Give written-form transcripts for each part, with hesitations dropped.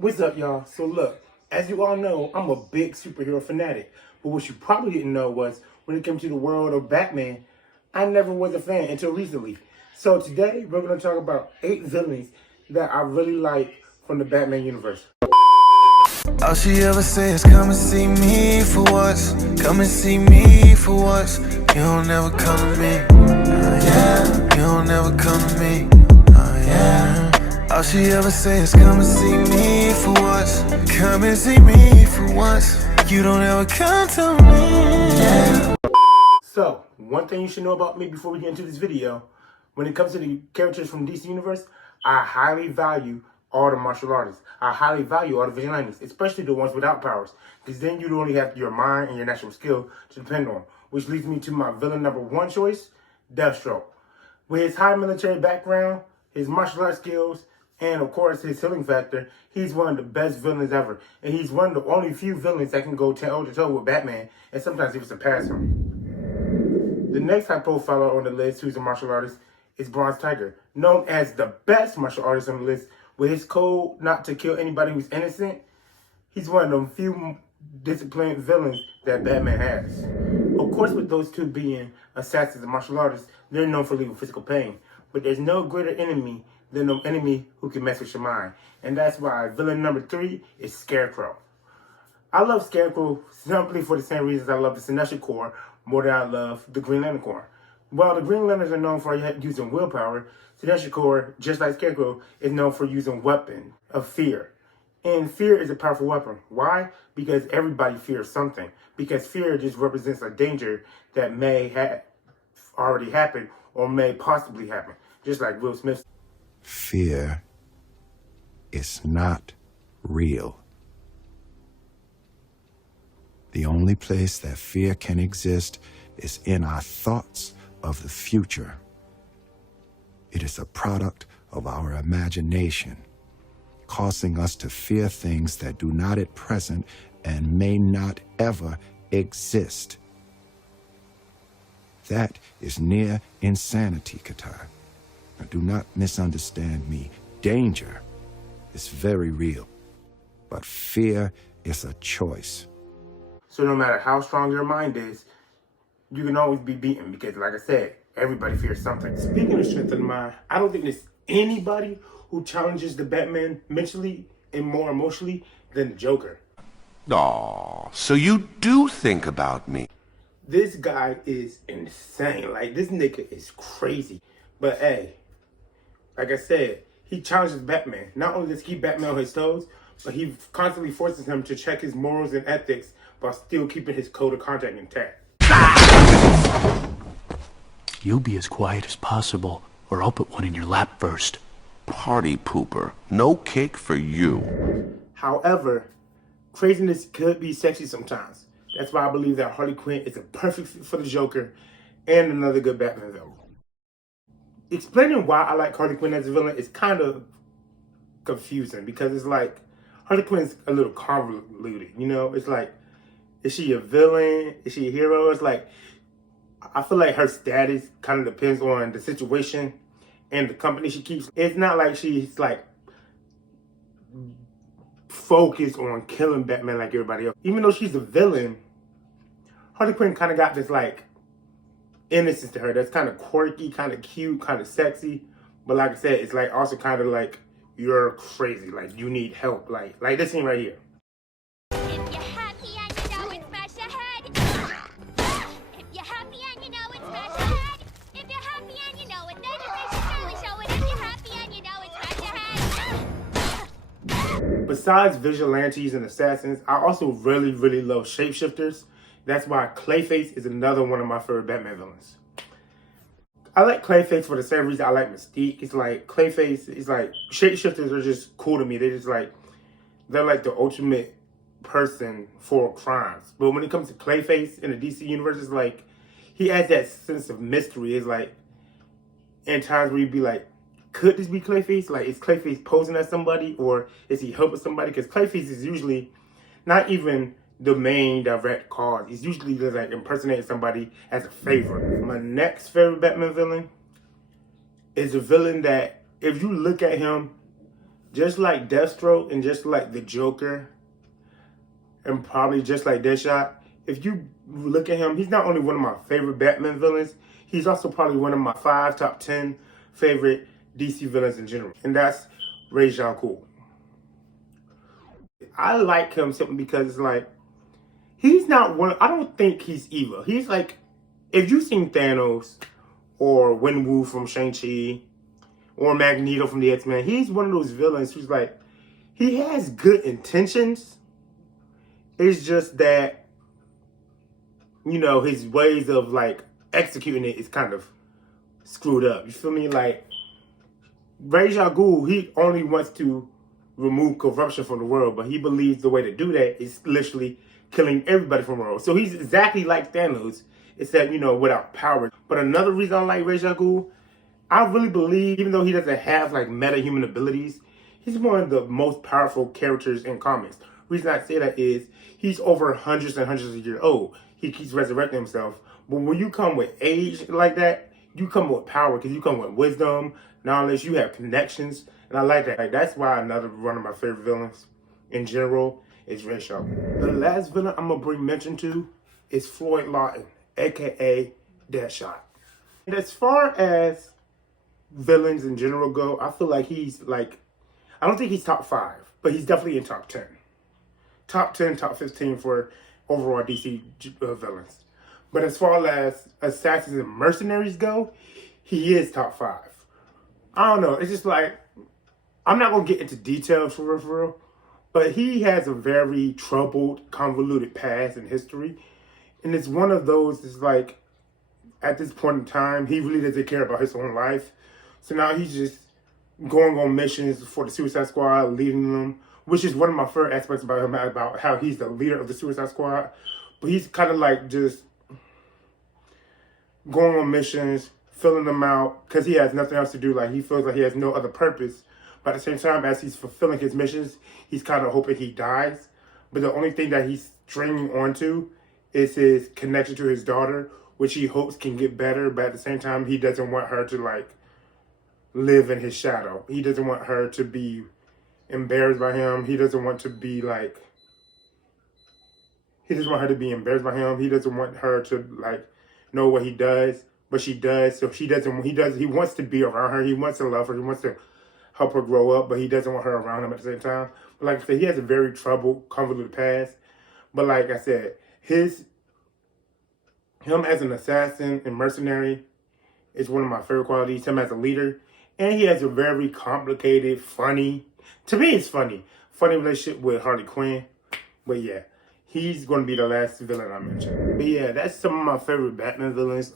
What's up, y'all? So look, as you all know, I'm a big superhero fanatic. But what you probably didn't know was when it came to the world of Batman, I never was a fan until recently. So today, we're going to talk about 8 villains that I really like from the Batman universe. All she ever says, come and see me for once. Come and see me for once. You don't ever come to me. Yeah. You don't ever come to me. Yeah. All she ever says, come and see me for once. Come and see me for once. You don't ever come to me. Yeah. So, one thing you should know about me before we get into this video, when it comes to the characters from DC Universe, I highly value all the martial artists. I highly value all the vigilantes, especially the ones without powers, because then you only have your mind and your natural skill to depend on, which leads me to my villain number 1 choice, Deathstroke. With his high military background, his martial arts skills, and of course his healing factor, he's one of the best villains ever. And he's one of the only few villains that can go toe to toe with Batman, and sometimes even surpass him. The next high profiler on the list who's a martial artist is Bronze Tiger, known as the best martial artist on the list. With his code not to kill anybody who's innocent, he's one of them few disciplined villains that Batman has. Of course, with those two being assassins and martial artists, they're known for leaving physical pain. But there's no greater enemy than an enemy who can mess with your mind. And that's why villain number 3 is Scarecrow. I love Scarecrow simply for the same reasons I love the Sinestro Corps more than I love the Green Lantern Corps. While the Green Lanterns are known for using willpower, Sinestro Corps, just like Scarecrow, is known for using weapon of fear. And fear is a powerful weapon. Why? Because everybody fears something. Because fear just represents a danger that may have already happened or may possibly happen. Just like Will Smith. Fear is not real. The only place that fear can exist is in our thoughts of the future. It is a product of our imagination, causing us to fear things that do not at present and may not ever exist. That is near insanity, Qatar. Now, do not misunderstand me. Danger is very real, but fear is a choice. So no matter how strong your mind is, you can always be beaten because, like I said, everybody fears something. Speaking of strength of the mind, I don't think there's anybody who challenges the Batman mentally and more emotionally than the Joker. Aw, so you do think about me. This guy is insane. Like, this nigga is crazy. But hey, like I said, he challenges Batman. Not only does he keep Batman on his toes, but he constantly forces him to check his morals and ethics while still keeping his code of conduct intact. You be as quiet as possible, or I'll put one in your lap first. Party pooper. No cake for you. However, craziness could be sexy sometimes. That's why I believe that Harley Quinn is a perfect fit for the Joker and another good Batman villain. Explaining why I like Harley Quinn as a villain is kind of confusing because it's like Harley Quinn's a little convoluted, you know? It's like, is she a villain? Is she a hero? It's like, I feel like her status kind of depends on the situation and the company she keeps. It's not like she's like focused on killing Batman like everybody else. Even though she's a villain, Harley Quinn kind of got this like innocence to her that's kind of quirky, kind of cute, kind of sexy. But like I said, it's like also kind of like, you're crazy, like you need help. Like this scene right here. Besides vigilantes and assassins, I also really love shapeshifters. That's why Clayface is another one of my favorite Batman villains. I like Clayface for the same reason I like Mystique. It's like Clayface is like, shapeshifters are just cool to me. They're just like, they're like the ultimate person for crimes. But when it comes to Clayface in the DC universe, it's like, he adds that sense of mystery. It's like, in times where you'd be like, could this be Clayface? Like, is Clayface posing as somebody, or is he helping somebody? Because Clayface is usually not even the main direct cause. He's usually just like impersonating somebody as a favor. My next favorite Batman villain is a villain that, if you look at him, just like Deathstroke and just like the Joker, and probably just like Deadshot, if you look at him, he's not only one of my favorite Batman villains, he's also probably one of my top 10 favorite DC villains in general. And that's Ra's al Ghul. I like him simply because it's like, he's not one, I don't think he's evil. He's like, if you've seen Thanos or Wenwu from Shang-Chi or Magneto from the X-Men, he's one of those villains who's like, he has good intentions. It's just that, you know, his ways of like executing it is kind of screwed up. You feel me? Like, Ra's al Ghul, he only wants to remove corruption from the world, but he believes the way to do that is literally killing everybody from the world. So he's exactly like Thanos, except, you know, without power. But another reason I like Ra's al Ghul, I really believe, even though he doesn't have like meta-human abilities, he's one of the most powerful characters in comics. The reason I say that is he's over hundreds and hundreds of years old. He keeps resurrecting himself. But when you come with age like that, you come with power because you come with wisdom, knowledge, you have connections. And I like that. Like, that's why another one of my favorite villains in general is Ra's al Ghul. The last villain I'm going to bring mention to is Floyd Lawton, a.k.a. Deadshot. And as far as villains in general go, I feel like he's like, I don't think he's top 5, but he's definitely in top 10. Top 10, top 15 for overall DC villains. But as far as assassins and mercenaries go, he is top 5. I don't know, it's just like, I'm not going to get into details for real, but he has a very troubled, convoluted past and history. And it's one of those, it's like, at this point in time, he really doesn't care about his own life. So now he's just going on missions for the Suicide Squad, leading them, which is one of my favorite aspects about him, about how he's the leader of the Suicide Squad. But he's kind of like just going on missions, filling them out, because he has nothing else to do. Like, he feels like he has no other purpose. But at the same time, as he's fulfilling his missions, he's kind of hoping he dies. But the only thing that he's stringing onto is his connection to his daughter, which he hopes can get better. But at the same time, he doesn't want her to, like, live in his shadow. He doesn't want her to be embarrassed by him. He doesn't want to be, like, he doesn't want her to be embarrassed by him. He doesn't want her to, like, know what he does. But she does. So he wants to be around her. He wants to love her. He wants to help her grow up, but he doesn't want her around him at the same time. But like I said, he has a very troubled, convoluted past. But like I said, him as an assassin and mercenary is one of my favorite qualities. Him as a leader. And he has a very complicated, funny, to me it's funny relationship with Harley Quinn. But yeah, he's going to be the last villain I mentioned. But yeah, that's some of my favorite Batman villains.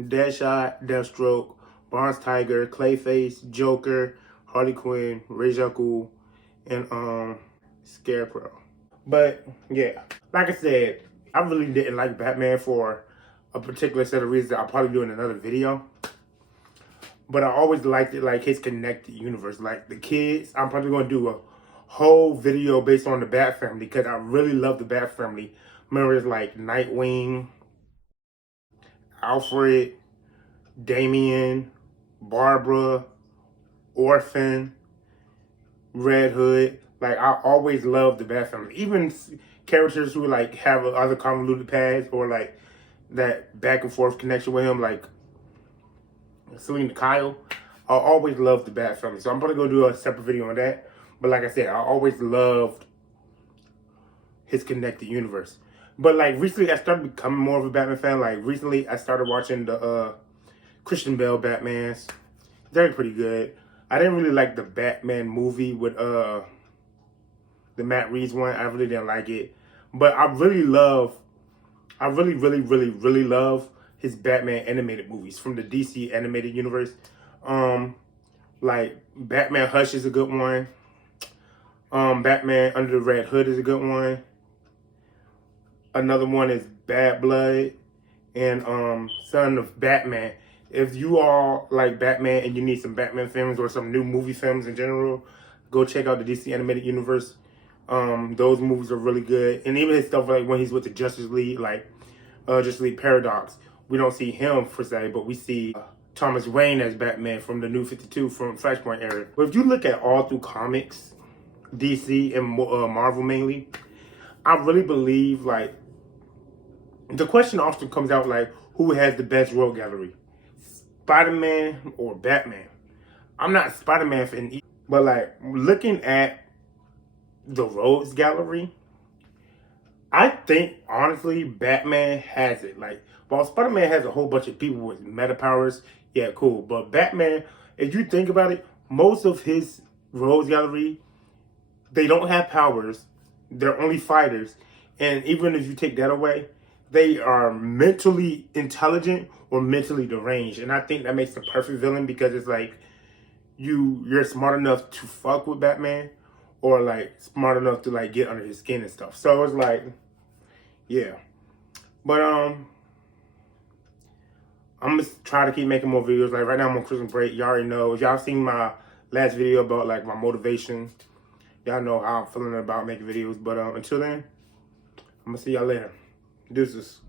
Deadshot, Deathstroke, Bronze Tiger, Clayface, Joker, Harley Quinn, Ra's al Ghul, and Scarecrow. But yeah, like I said, I really didn't like Batman for a particular set of reasons that I'll probably do in another video. But I always liked it, like his connected universe. Like the kids, I'm probably going to do a whole video based on the Bat family because I really love the Bat family. Members like Nightwing, Alfred, Damian, Barbara, Orphan, Red Hood. Like, I always loved the Bat family. Even characters who like have other convoluted paths or like that back and forth connection with him, like Selena Kyle. I always loved the Bat family. So I'm probably going to do a separate video on that. But like I said, I always loved his connected universe. But like recently, I started becoming more of a Batman fan. Like recently, I started watching the Christian Bale Batmans. They're pretty good. I didn't really like the Batman movie with the Matt Reeves one. I really didn't like it. But I really love his Batman animated movies from the DC animated universe. Like Batman Hush is a good one. Batman Under the Red Hood is a good one. Another one is Bad Blood and Son of Batman. If you all like Batman and you need some Batman films or some new movie films in general, go check out the DC animated universe. Those movies are really good. And even his stuff like when he's with the Justice League, like Justice League Paradox, we don't see him per se, but we see Thomas Wayne as Batman from the New 52 from Flashpoint era. But if you look at all through comics, DC and Marvel mainly, I really believe like the question often comes out like who has the best rogue gallery, Spider-Man or Batman? I'm not Spider-Man fan, but like looking at the rogues gallery, I think honestly Batman has it. Like while Spider-Man has a whole bunch of people with meta powers, yeah, cool. But Batman, if you think about it, most of his rogues gallery, they don't have powers. They're only fighters. And even if you take that away, they are mentally intelligent or mentally deranged. And I think that makes the perfect villain because it's like you're smart enough to fuck with Batman or like smart enough to like get under his skin and stuff. So it's like, yeah. But I'm gonna try to keep making more videos. Like right now I'm on Christmas break. Y'all already know. If y'all seen my last video about like my motivation, y'all know how I'm feeling about making videos. But until then, I'm gonna see y'all later. Deuces.